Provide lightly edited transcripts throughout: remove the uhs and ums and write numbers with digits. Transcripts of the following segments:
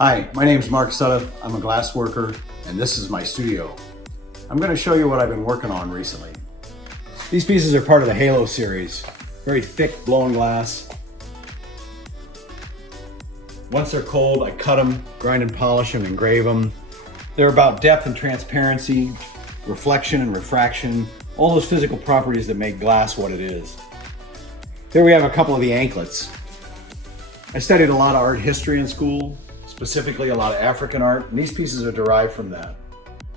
Hi, my name is Mark Sudduth. I'm a glass worker, and this is my studio. I'm going to show you what I've been working on recently. These pieces are part of the Halo series. Very thick blown glass. Once they're cold, I cut them, grind and polish them, engrave them. They're about depth and transparency, reflection and refraction, all those physical properties that make glass what it is. Here we have a couple of the anklets. I studied a lot of art history in school, specifically a lot of African art, and these pieces are derived from that.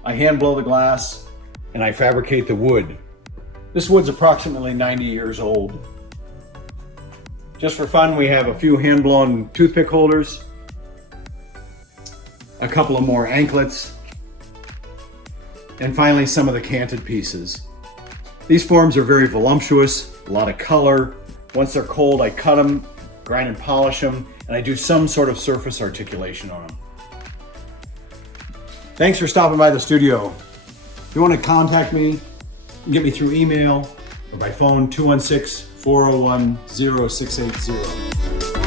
I hand blow the glass and I fabricate the wood. This wood's approximately 90 years old. Just for fun, we have a few hand blown toothpick holders, a couple of more anklets, and finally some of the canted pieces. These forms are very voluptuous, a lot of color. Once they're cold, I cut them, grind and polish them, and I do some sort of surface articulation on them. Thanks for stopping by the studio. If you want to contact me, you can get me through email or by phone 216-401-0680.